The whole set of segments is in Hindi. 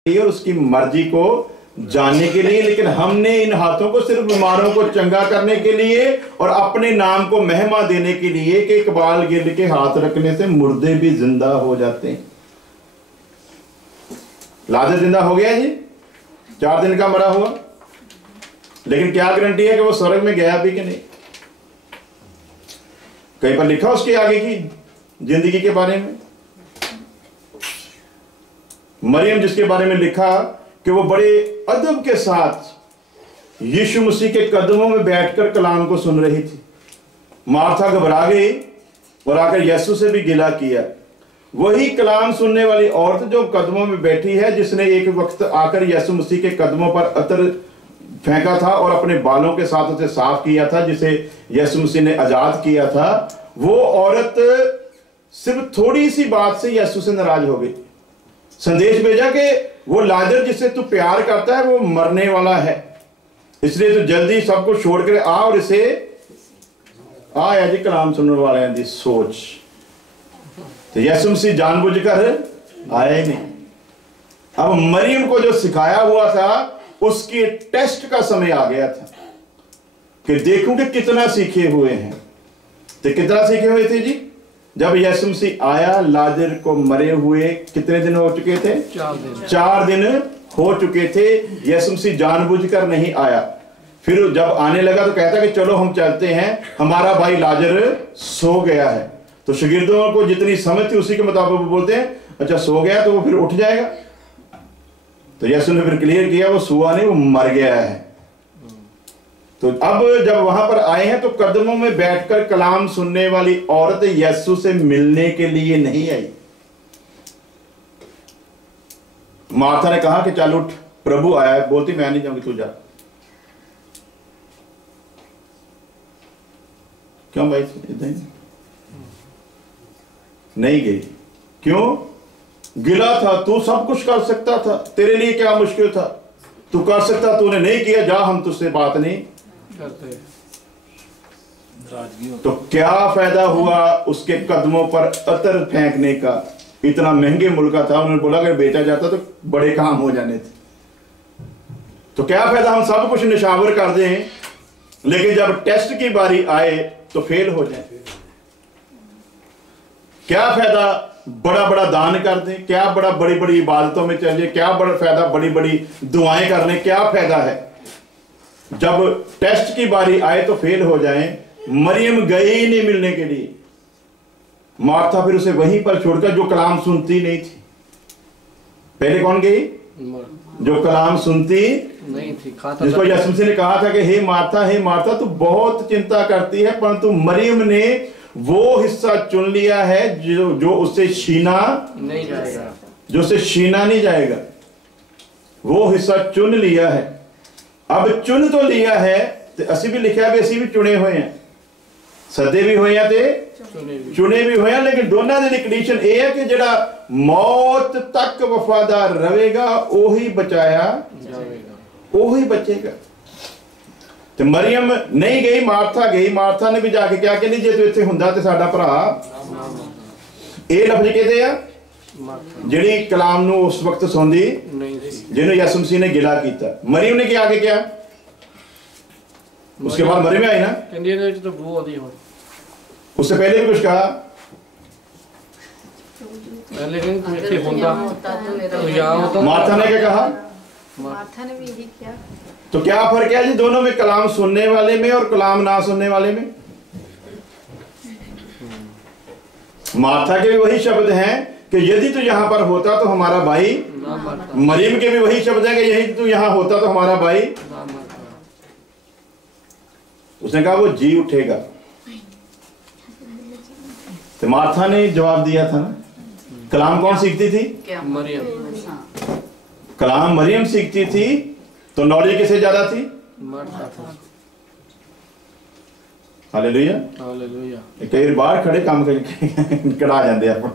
और उसकी मर्जी को जानने के लिए, लेकिन हमने इन हाथों को सिर्फ बीमारों को चंगा करने के लिए और अपने नाम को महिमा देने के लिए कि इकबाल गिल के हाथ रखने से मुर्दे भी जिंदा हो जाते हैं। लाजर जिंदा हो गया जी, 4 दिन का मरा हुआ, लेकिन क्या गारंटी है कि वो स्वर्ग में गया भी कि नहीं? कहीं पर लिखा उसके आगे की जिंदगी के बारे में। मरियम जिसके बारे में लिखा कि वो बड़े अदब के साथ यीशु मसीह के कदमों में बैठकर कलाम को सुन रही थी। मार्था घबरा गई और आकर यीशु से भी गिला किया। वही कलाम सुनने वाली औरत जो कदमों में बैठी है, जिसने एक वक्त आकर यीशु मसीह के कदमों पर अतर फेंका था और अपने बालों के साथ उसे साफ किया था, जिसे यीशु मसीह ने आजाद किया था, वो औरत सिर्फ थोड़ी सी बात से यीशु से नाराज हो गई। संदेश भेजा कि वो लाजर जिससे तू प्यार करता है वो मरने वाला है, इसलिए तू जल्दी सब कुछ छोड़ कर आ और इसे आया जी कलाम सुनने वाले हैं दी सोच। तो यीशु मसीह जानबूझकर आया ही नहीं। अब मरियम को जो सिखाया हुआ था उसके टेस्ट का समय आ गया था कि देखूं कि कितना सीखे हुए हैं। तो कितना सीखे हुए थे जी? जब यीशु मसीह आया, लाजर को मरे हुए कितने दिन हो चुके थे? 4 दिन हो चुके थे। यीशु मसीह जानबूझकर नहीं आया। फिर जब आने लगा तो कहता कि चलो हम चलते हैं, हमारा भाई लाजर सो गया है। तो शागिर्दों को जितनी समझ थी उसी के मुताबिक बोलते हैं अच्छा सो गया तो वो फिर उठ जाएगा। तो यीशु ने फिर क्लियर किया वो सोया नहीं, वो मर गया है। तो अब जब वहां पर आए हैं तो कदमों में बैठकर कलाम सुनने वाली औरत यीशु से मिलने के लिए नहीं आई। मार्था ने कहा कि चल उठ, प्रभु आया है। बोलती मैं नहीं जाऊंगी, तू जा। क्यों भाई? नहीं गई। क्यों? गिला था, तू सब कुछ कर सकता था, तेरे लिए क्या मुश्किल था, तू कर सकता, तूने नहीं किया, जा हम तुझसे बात नहीं करते। तो क्या फायदा हुआ उसके कदमों पर अतर फेंकने का? इतना महंगे मुल्क था, उन्होंने बोला अगर बेचा जाता तो बड़े काम हो जाने थे। तो क्या फायदा हम सब कुछ निशावर कर दें, लेकिन जब टेस्ट की बारी आए तो फेल हो जाए। क्या फायदा बड़ा बड़ा दान कर दें, क्या बड़ा बड़ी बड़ी इबादतों में चले, क्या बड़ा फायदा बड़ी बड़ी दुआएं कर लें, क्या फायदा है जब टेस्ट की बारी आए तो फेल हो जाएं। मरियम गई ही नहीं मिलने के लिए। मार्था फिर उसे वहीं पर छोड़कर, जो कलाम सुनती नहीं थी। पहले कौन गई? जो कलाम सुनती नहीं थी, जिसको यीशु मसीह ने कहा था कि हे मार्था तू बहुत चिंता करती है, परंतु मरियम ने वो हिस्सा चुन लिया है जो उससे छीना नहीं जाएगा, जो उससे छीना नहीं जाएगा। वो हिस्सा चुन लिया है। अब चुन तो लिया है तो असी भी लिखा है, असी भी चुने हुए हैं, सदे भी हुए हैं, चुने भी हुए हैं। लेकिन दोनों की कंडीशन ये है कि जड़ा मौत तक वफादार रहेगा वही बचाया जाएगा, वही बचेगा। तो मरियम नहीं गई, मार्था गई। मार्था ने भी जाके क्या कहनी, जे तू इत्थे हुंदा ते साडा भरा ये लफ्ज कहते हैं जिहड़ी कलाम नूं उस वक्त सुनदी जिन्होंने यीशु मसीह ने गिला किया। मरियम ने क्या आगे क्या? उसके बाद मरियम आई ना, तो उससे पहले भी कुछ कहा। मार्था ने क्या कहा? मार्था ने भी यही किया। तो क्या फर्क है जी दोनों में, कलाम सुनने वाले में और कलाम ना सुनने वाले में? मार्था के भी वही शब्द हैं कि यदि तू यहां पर होता तो हमारा भाई। मरियम के भी वही शब्द है कि यदि तू यहां होता तो हमारा भाई। उसने कहा वो जी उठेगा। तो मार्था ने जवाब दिया था ना, कलाम कौन सीखती थी? मरियम। कलाम मरियम सीखती थी, तो नॉलेज किससे ज्यादा थी? Hallelujah hallelujah. कई बार खड़े काम करके कड़ा जाते हैं अपन।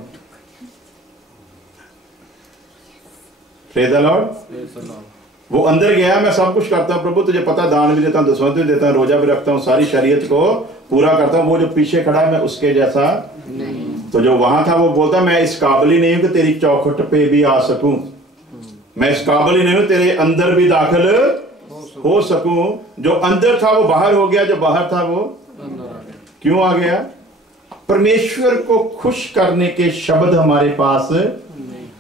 Praise the Lord. वो अंदर गया, मैं सब कुछ करता हूं प्रभु, तुझे पता, दान भी देता हूं, दसवां भी देता हूं, रोजा भी रखता हूं, सारी शरीयत को पूरा करता हूं। वो जो पीछे खड़ा है मैं उसके जैसा नहीं। तो जो वहां था वो बोलता मैं इस काबिल ही नहीं हूं कि तेरी चौखट पे भी आ सकूं। मैं इस काबिल ही नहीं हूं तेरे अंदर भी दाखिल हो सकूं। जो अंदर था वो बाहर हो गया, जो बाहर था वो क्यों आ गया? परमेश्वर को खुश करने के शब्द हमारे पास,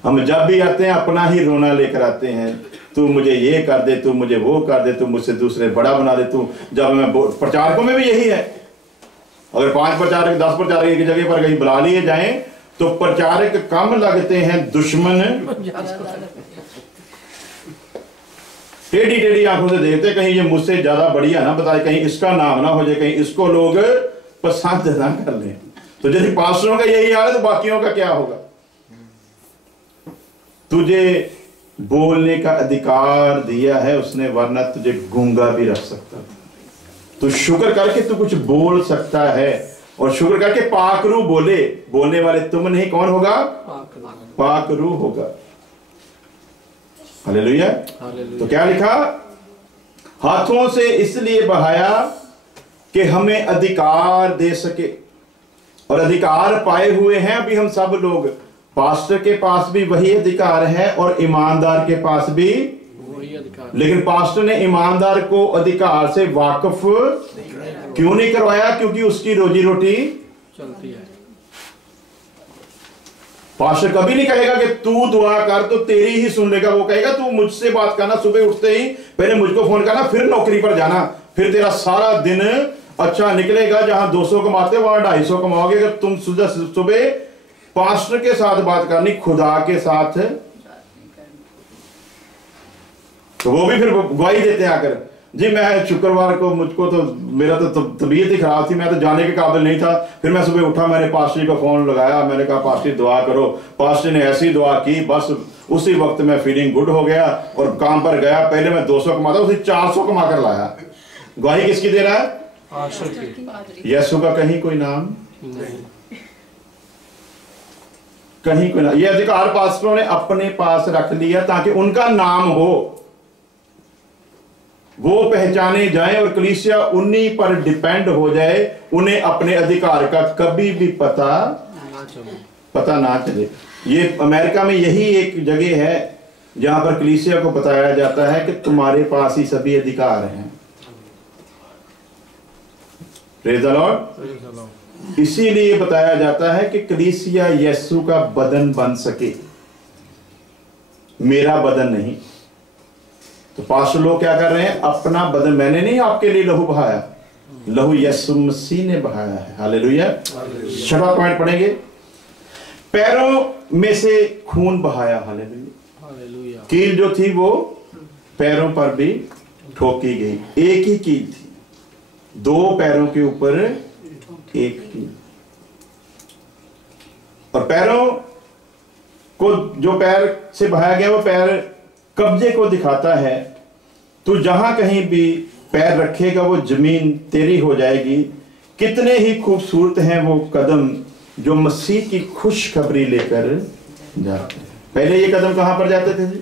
हम जब भी आते हैं अपना ही रोना लेकर आते हैं। तू मुझे ये कर दे, तू मुझे वो कर दे, तू मुझसे दूसरे बड़ा बना दे। तू जब मैं प्रचारकों में भी यही है, अगर 5 प्रचारक 10 प्रचारक एक जगह पर कहीं बुला लिए जाएं तो प्रचारक कम लगते हैं, दुश्मन टेढ़ी टेढ़ी आंखों से देखते, कहीं ये मुझसे ज्यादा बढ़िया ना बताए, कहीं इसका नाम ना हो जाए, कहीं इसको लोग पसंद ना कर लें। तो यदि पास्टरों का यही हाल है तो बाकियों का क्या होगा? तुझे बोलने का अधिकार दिया है उसने, वरना तुझे गूंगा भी रख सकता था। तो शुक्र करके तू कुछ बोल सकता है, और शुक्र करके पाकरू बोले। बोलने वाले तुम नहीं, कौन होगा? पाकरू होगा। हालेलुया। तो क्या लिखा? हाथों से इसलिए बहाया कि हमें अधिकार दे सके, और अधिकार पाए हुए हैं अभी हम सब लोग। पास्टर के पास भी वही अधिकार है और ईमानदार के पास भी वही अधिकार। लेकिन पास्टर ने ईमानदार को अधिकार से वाकिफ क्यों नहीं करवाया? क्योंकि उसकी रोजी रोटी चलती है। पास्टर कभी नहीं कहेगा कि तू दुआ कर तो तेरी ही सुन लेगा। वो कहेगा तू मुझसे बात करना, सुबह उठते ही पहले मुझको फोन करना, फिर नौकरी पर जाना, फिर तेरा सारा दिन अच्छा निकलेगा। जहां 200 कमाते वहां 250 कमाओगे। अगर तुम सुबह पास्टर के साथ बात करनी, खुदा के साथ, तो वो भी फिर गवाही देते हैं आकर, जी मैं शुक्रवार को मुझको तो मेरा तो तबीयत ही खराब थी, मैं तो जाने के काबिल नहीं था। फिर मैं सुबह उठा, मैंने पास्टर को फोन लगाया, मैंने कहा पास्टर दुआ करो। पास्टर ने ऐसी दुआ की, बस उसी वक्त मैं फीलिंग गुड हो गया और काम पर गया। पहले मैं 200 कमाता, उसे 400 कमा कर लाया। गवाही किसकी दे रहा है? यीशु का कहीं कोई नाम नहीं, कहीं कोई नाम। ये अधिकार पास्टरों ने अपने पास रख लिया ताकि उनका नाम हो, वो पहचाने जाएं और कलीसिया उन्हीं पर डिपेंड हो जाए। उन्हें अपने अधिकार का कभी भी पता ना चले। ये अमेरिका में यही एक जगह है जहां पर कलीसिया को बताया जाता है कि तुम्हारे पास ही सभी अधिकार हैं। Praise the Lord. इसीलिए बताया जाता है कि कलीसिया यीशु का बदन बन सके, मेरा बदन नहीं। तो पास्टर लोग क्या कर रहे हैं? अपना बदन, मैंने नहीं आपके लिए लहू बहाया, लहू यीशु मसीह ने बहाया है। हालेलुया। 6वां पॉइंट पढ़ेंगे, पैरों में से खून बहाया। हालेलुया। कील जो थी वो पैरों पर भी ठोकी गई। एक ही कील थी, 2 पैरों के ऊपर एक कील। और पैरों को, जो पैर से बहाया गया वो पैर कब्जे को दिखाता है। तू जहां कहीं भी पैर रखेगा वो जमीन तेरी हो जाएगी। कितने ही खूबसूरत हैं वो कदम जो मसीह की खुशखबरी लेकर जाते हैं। पहले ये कदम कहां पर जाते थे जी?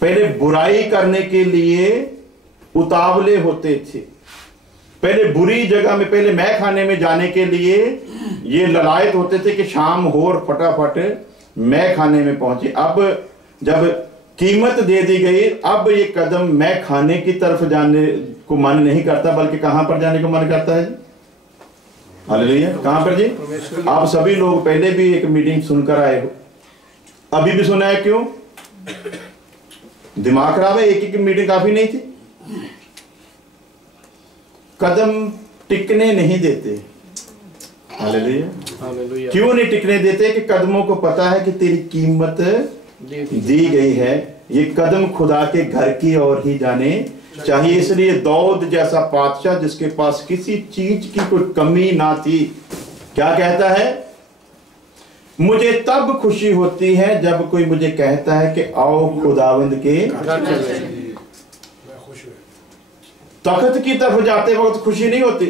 पहले बुराई करने के लिए उतावले होते थे, पहले बुरी जगह में, पहले मैं खाने में जाने के लिए ये ललायत होते थे कि शाम हो और फटाफट मैं खाने में पहुंचे। अब जब कीमत दे दी गई, अब ये कदम मैं खाने की तरफ जाने को मन नहीं करता, बल्कि कहां पर जाने को मन करता है? हालेलुया। कहां पर जी? आप सभी लोग पहले भी एक मीटिंग सुनकर आए हो, अभी भी सुना है। क्यों? दिमाग खराब है? एक मीटिंग काफी नहीं थी? कदम टिकने नहीं देते। हालेलुया। क्यों नहीं टिकने देते? कि कदमों को पता है कि तेरी कीमत दी गई है। ये कदम खुदा के घर की ओर ही जाने चाहिए। इसलिए दाऊद जैसा बादशाह जिसके पास किसी चीज की कोई कमी ना थी, क्या कहता है? मुझे तब खुशी होती है जब कोई मुझे कहता है कि आओ खुदावंद के तख्त की तरफ जाते वक्त खुशी नहीं होती,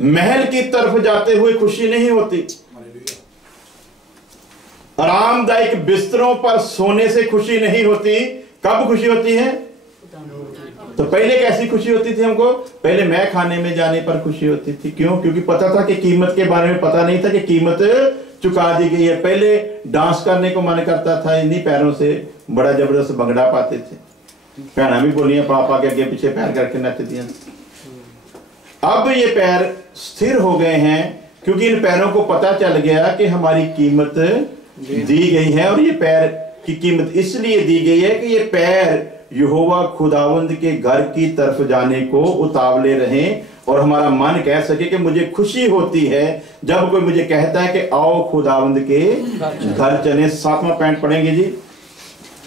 महल की तरफ जाते हुए खुशी नहीं होती, आरामदायक बिस्तरों पर सोने से खुशी नहीं होती। कब खुशी होती है? तो पहले कैसी खुशी होती थी हमको? पहले मैं खाने में जाने पर खुशी होती थी। क्यों? क्योंकि पता था कि कीमत के बारे में पता नहीं था कि कीमत चुका दी गई है। पहले डांस करने को मन करता था, इन्हीं पैरों से बड़ा जबरदस्त भंगड़ा पाते थे, भैना भी बोलियां पापा के आगे पीछे पैर करके नचदियां। अब ये पैर स्थिर हो गए हैं क्योंकि इन पैरों को पता चल गया कि हमारी कीमत दी गई है। और ये पैर की कीमत इसलिए दी गई है कि ये पैर यहोवा खुदावंद के घर की तरफ जाने को उतावले रहें और हमारा मन कह सके कि मुझे खुशी होती है जब कोई मुझे कहता है कि आओ खुदावंद के घर चलें। 7वां पॉइंट पढ़ेंगे जी।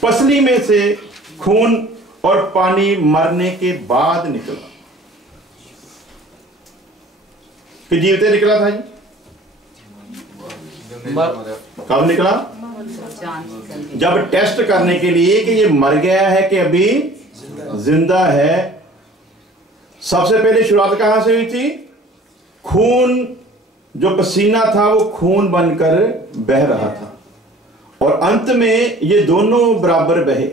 पसली में से खून और पानी मरने के बाद निकला। कि जीवते निकला था जी? कब निकला? जब टेस्ट करने के लिए कि ये मर गया है कि अभी जिंदा है। सबसे पहले शुरुआत कहां से हुई थी? खून, जो पसीना था वो खून बनकर बह रहा था और अंत में ये दोनों बराबर बहे।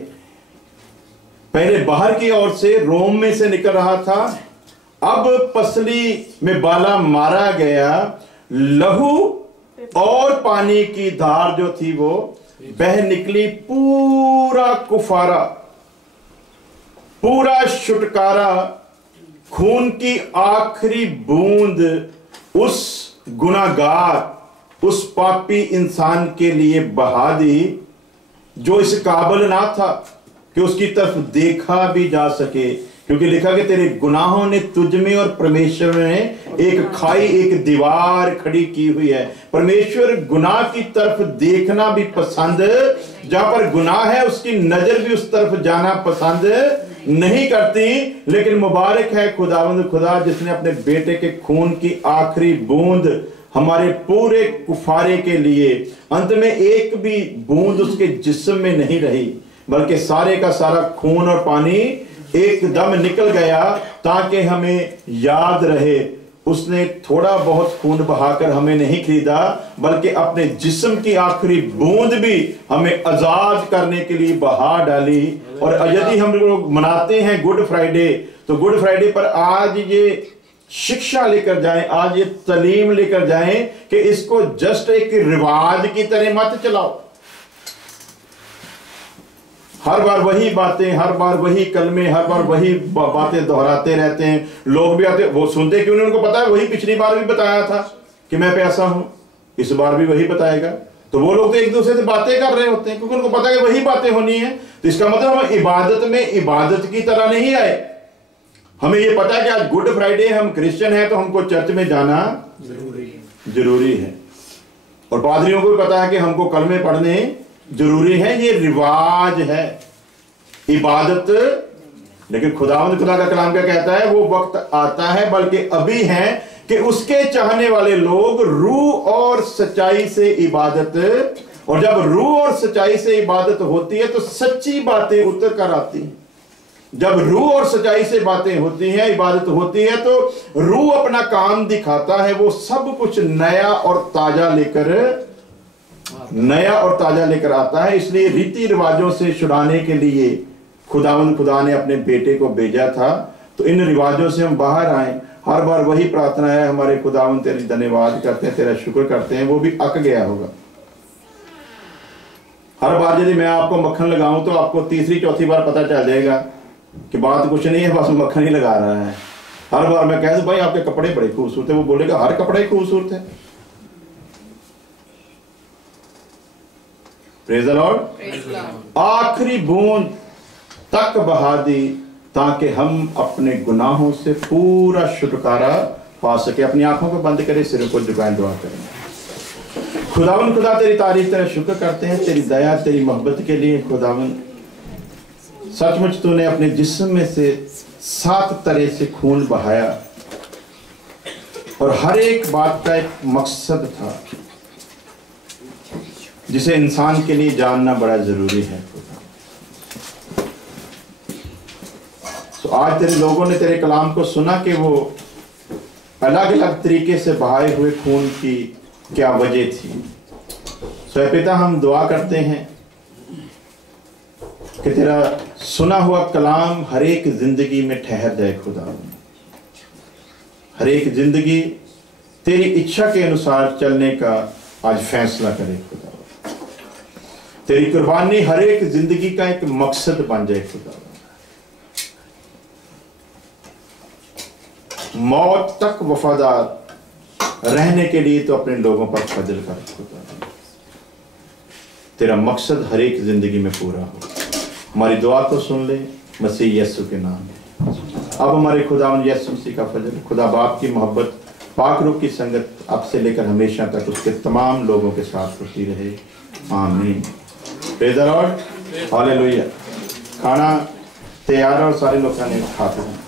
पहले बाहर की ओर से रोम में से निकल रहा था, अब पसली में बाला मारा गया, लहू और पानी की धार जो थी वो बह निकली। पूरा कुफारा, पूरा छुटकारा, खून की आखिरी बूंद उस गुनाहगार, उस पापी इंसान के लिए बहा दी जो इस काबिल ना था कि उसकी तरफ देखा भी जा सके। क्योंकि लिखा कि तेरे गुनाहों ने तुझ में और परमेश्वर ने एक खाई, एक दीवार खड़ी की हुई है। परमेश्वर गुनाह की तरफ देखना भी पसंद, जहां पर गुनाह है उसकी नजर भी उस तरफ जाना पसंद नहीं करती। लेकिन मुबारक है खुदावंद खुदा जिसने अपने बेटे के खून की आखिरी बूंद हमारे पूरे कुफारे के लिए, अंत में एक भी बूंद उसके जिस्म में नहीं रही बल्कि सारे का सारा खून और पानी एकदम निकल गया ताकि हमें याद रहे उसने थोड़ा बहुत खून बहाकर हमें नहीं खरीदा बल्कि अपने जिस्म की आखिरी बूंद भी हमें आजाद करने के लिए बहा डाली। और यदि हम लोग मनाते हैं गुड फ्राइडे, तो गुड फ्राइडे पर आज ये शिक्षा लेकर जाएं, आज ये तालीम लेकर जाएं कि इसको जस्ट एक रिवाज की तरह मत चलाओ। हर बार वही बातें, हर बार वही कलमे, हर बार वही बातें दोहराते रहते हैं। लोग भी आते, वो सुनते क्यों नहीं? उनको पता है वही पिछली बार भी बताया था कि मैं प्यासा हूं, इस बार भी वही बताएगा। तो वो लोग तो एक दूसरे से बातें कर रहे होते हैं क्योंकि उनको पता है कि वही बातें होनी है। तो इसका मतलब हम इबादत में इबादत की तरह नहीं आए। हमें ये पता है कि आज गुड फ्राइडे, हम क्रिश्चियन हैं तो हमको चर्च में जाना जरूरी है। और पादरियों को भी पता है कि हमको कलमे पढ़ने जरूरी है। ये रिवाज है, इबादत। लेकिन खुदावंद खुदा का कलाम क्या कहता है? वो वक्त आता है, बल्कि अभी है, कि उसके चाहने वाले लोग रूह और सच्चाई से इबादत, और जब रूह और सच्चाई से इबादत होती है तो सच्ची बातें उतर कर आती हैं। जब रूह और सच्चाई से बातें होती हैं, इबादत होती है, तो रूह अपना काम दिखाता है। वो सब कुछ नया और ताजा लेकर आता है। इसलिए रीति रिवाजों से छुड़ाने के लिए खुदावंद खुदा ने अपने बेटे को भेजा था। तो इन रिवाजों से हम बाहर आए। हर बार वही प्रार्थना है हमारे खुदावंद, तेरी धन्यवाद करते हैं, तेरा शुक्र करते हैं। वो भी अक गया होगा। हर बार यदि मैं आपको मक्खन लगाऊं तो आपको तीसरी चौथी बार पता चल जाएगा कि बात कुछ नहीं है, बस मक्खन ही लगा रहा है। हर बार मैं कह दूं भाई आपके कपड़े बड़े खूबसूरत है, वो बोलेगा हर कपड़ा ही खूबसूरत है। Praise the Lord. आखिरी बूंद तक बहा दी ताकि हम अपने गुनाहों से पूरा छुटकारा पा सके। अपनी आंखों को बंद करें, सिरों को झुकाएं, दुआ करें। खुदावंद खुदा तेरी तारीफ, तेरा शुक्र करते हैं तेरी दया, तेरी मोहब्बत के लिए। खुदावंद सचमुच तूने अपने जिस्म में से 7 तरह से खून बहाया और हर एक बात का एक मकसद था जिसे इंसान के लिए जानना बड़ा जरूरी है। तो आज तेरे लोगों ने तेरे कलाम को सुना कि वो अलग अलग तरीके से बहाए हुए खून की क्या वजह थी। सो पिता, हम दुआ करते हैं कि तेरा सुना हुआ कलाम हर एक जिंदगी में ठहर जाए। खुदा, हर एक जिंदगी तेरी इच्छा के अनुसार चलने का आज फैसला करे खुदा, तेरी कुर्बानी हर एक जिंदगी का एक मकसद बन जाए खुदा। मौत तक वफादार रहने के लिए तो अपने लोगों पर फजल कर खुदा, तेरा मकसद हर एक जिंदगी में पूरा हो। हमारी दुआ को सुन ले मसीह यीशु के नाम में। अब हमारे खुदावंद यीशु मसीह का फजल, खुदा बाप की मोहब्बत, पाक रूह की संगत अब से लेकर हमेशा तक उसके तमाम लोगों के साथ होती रहे। आमीन। Praise the Lord, hallelujah. खाना तैयार और सारे लोग खाने खाते हैं।